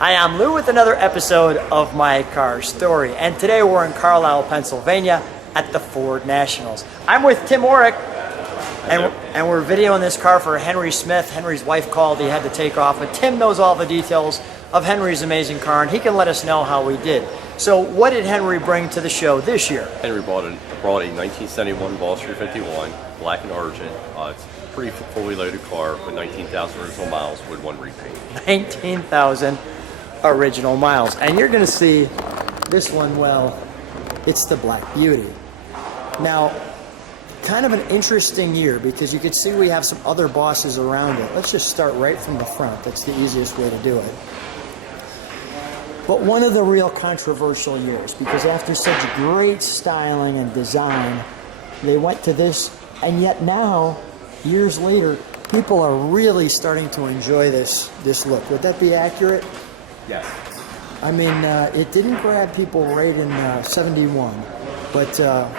Hi, I'm Lou with another episode of My Car Story, and today we're in Carlisle, Pennsylvania at the Ford Nationals. I'm with Tim Orick, and we're videoing this car for Henry Smith. Henry's wife called, he had to take off, but Tim knows all the details of Henry's amazing car, and he can let us know how we did. So what did Henry bring to the show this year? Henry brought a 1971 Boss 351, Black Argent. It's a pretty fully loaded car with 19,000 original miles with one repaint. 19,000 original miles. And you're going to see this one, well, it's the Black Beauty. Now, kind of an interesting year because you can see we have some other bosses around it. Let's just start right from the front. That's the easiest way to do it. But one of the real controversial years, because after such great styling and design, they went to this, and yet now, years later, people are really starting to enjoy this look. Would that be accurate? Yes. I mean, it didn't grab people right in 71, but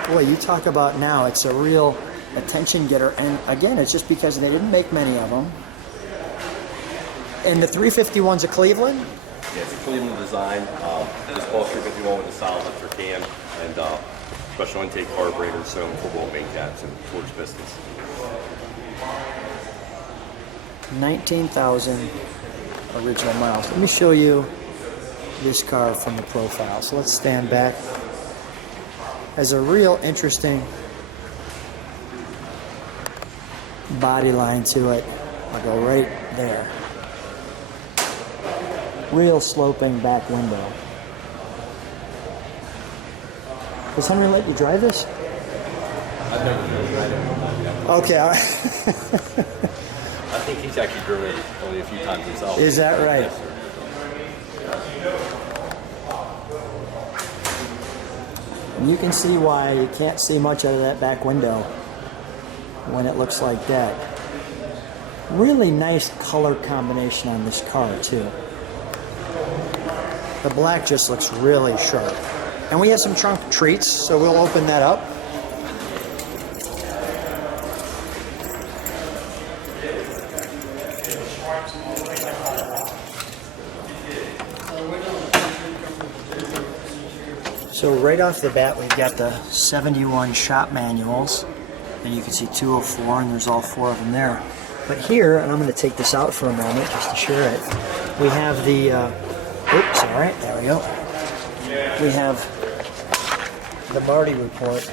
boy, you talk about now, it's a real attention getter, and again, it's just because they didn't make many of them. And the 351's a Cleveland? Yeah, it's a Cleveland design. This Boss 351 with the solid lifter cam and special intake carburetor, so football main caps and torch pistons. 19,000 original miles. Let me show you this car from the profile. So let's stand back. Has a real interesting body line to it. I'll go right there. Real sloping back window. Does Henry let you drive this? Okay, all right. I think he's actually driven it only a few times himself. Is that right? Yes, sir. And you can see why you can't see much out of that back window when it looks like that. Really nice color combination on this car too. The black just looks really sharp. And we have some trunk treats, so we'll open that up. So right off the bat, we've got the 71 shop manuals, and you can see 204, and there's all four of them there. But here, and I'm going to take this out for a moment just to share it, we have the, oops, all right, there we go. We have the Marty report.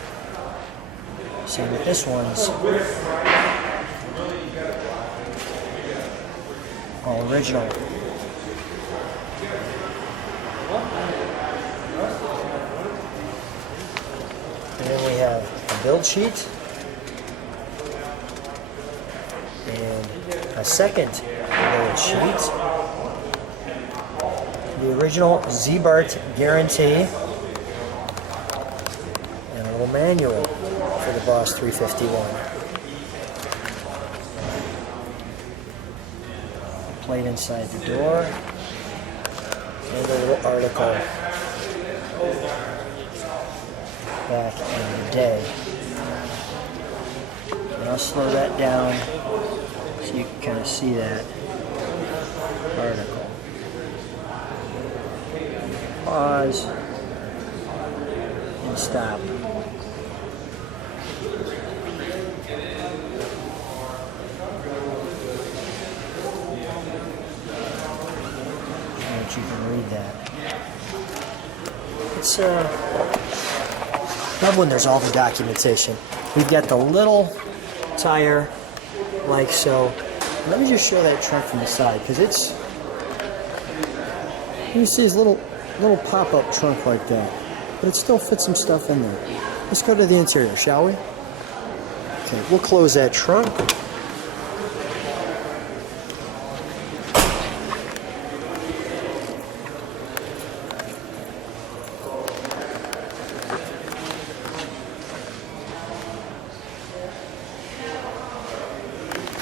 Same with this one's all original. And then we have a build sheet and a second build sheet. The original Z-Bart guarantee and a little manual for the Boss 351. A plate inside the door and a little article back in the day. And I'll slow that down so you can kind of see that article. Pause and stop. You can read that. It's love when there's all the documentation. We've got the little tire, like so. Let me just show that trunk from the side, because it's, you see his little pop-up trunk like that, but it still fits some stuff in there. Let's go to the interior, shall we? Okay, we'll close that trunk.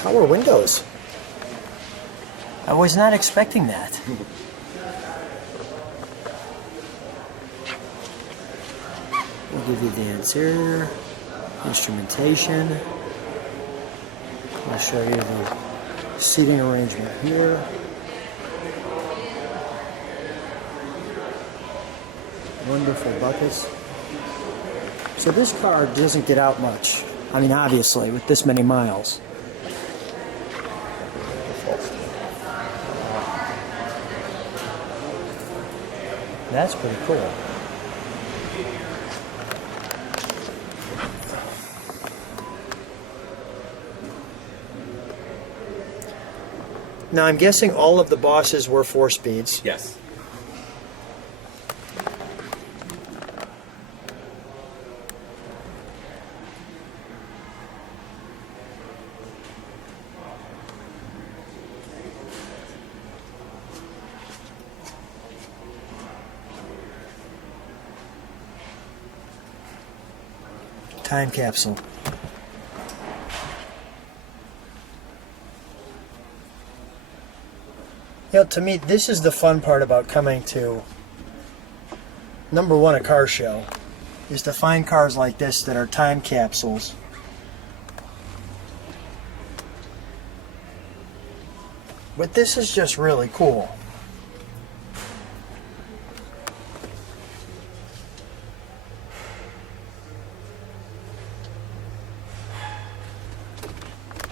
Power windows. I was not expecting that. We'll give you the interior, instrumentation. I'll show you the seating arrangement here. Wonderful buckets. So this car doesn't get out much. I mean, obviously, with this many miles. That's pretty cool. Now, I'm guessing all of the Bosses were 4-speeds. Yes. Time capsule. You know, to me, this is the fun part about coming to, number one, a car show, is to find cars like this that are time capsules. But this is just really cool.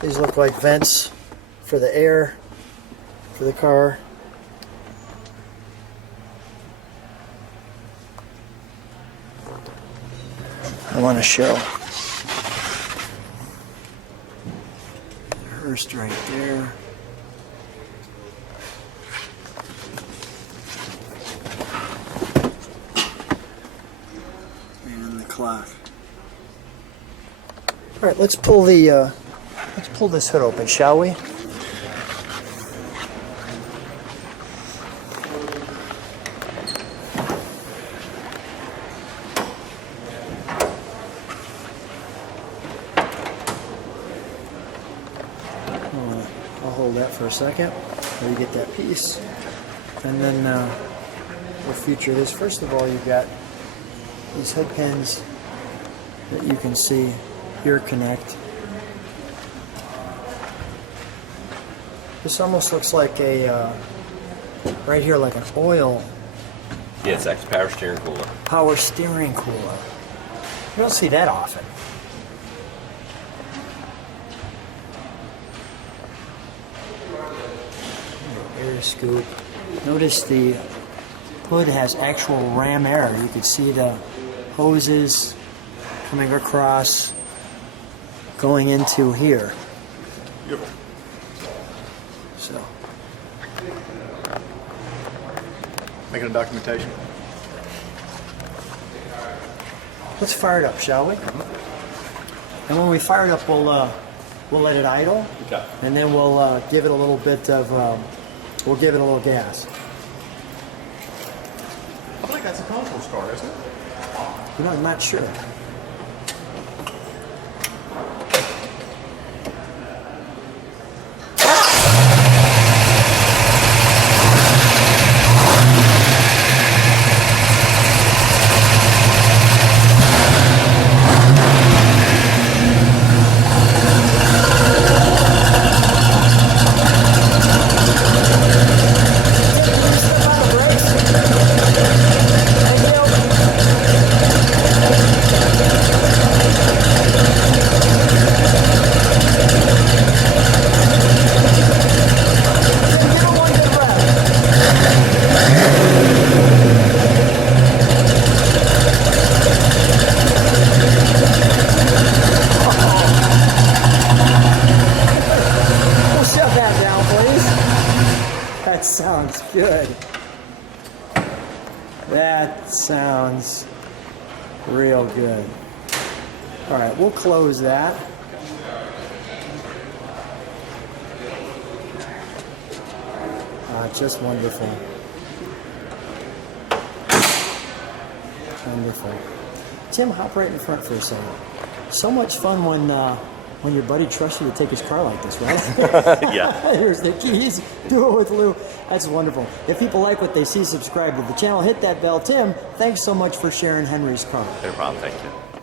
These look like vents for the air for the car. I want to show Hearst right there. And the clock. All right, let's pull this hood open, shall we? I'll hold that for a second while you get that piece, and then we'll feature this. First of all, you've got these hood pins that you can see here connect. This almost looks like a, right here, like an oil. Yeah, it's actually power steering cooler. Power steering cooler. You don't see that often. Air scoop. Notice the hood has actual ram air. You can see the hoses coming across, going into here. Beautiful. So, Making a documentation. let's fire it up, shall we? And when we fire it up, we'll let it idle, Okay. and then we'll give it a little bit of, we'll give it a little gas. I think that's a concourse car, isn't it? You know, I'm not sure. Sounds good. That sounds real good. All right, we'll close that. Just wonderful. Wonderful. Tim, hop right in front for a second. So much fun when your buddy trusts you to take his car like this, right? Yeah. Here's the keys. Do it with Lou. That's wonderful. If people like what they see, subscribe to the channel. Hit that bell. Tim, thanks so much for sharing Henry's car. No problem. Thank you.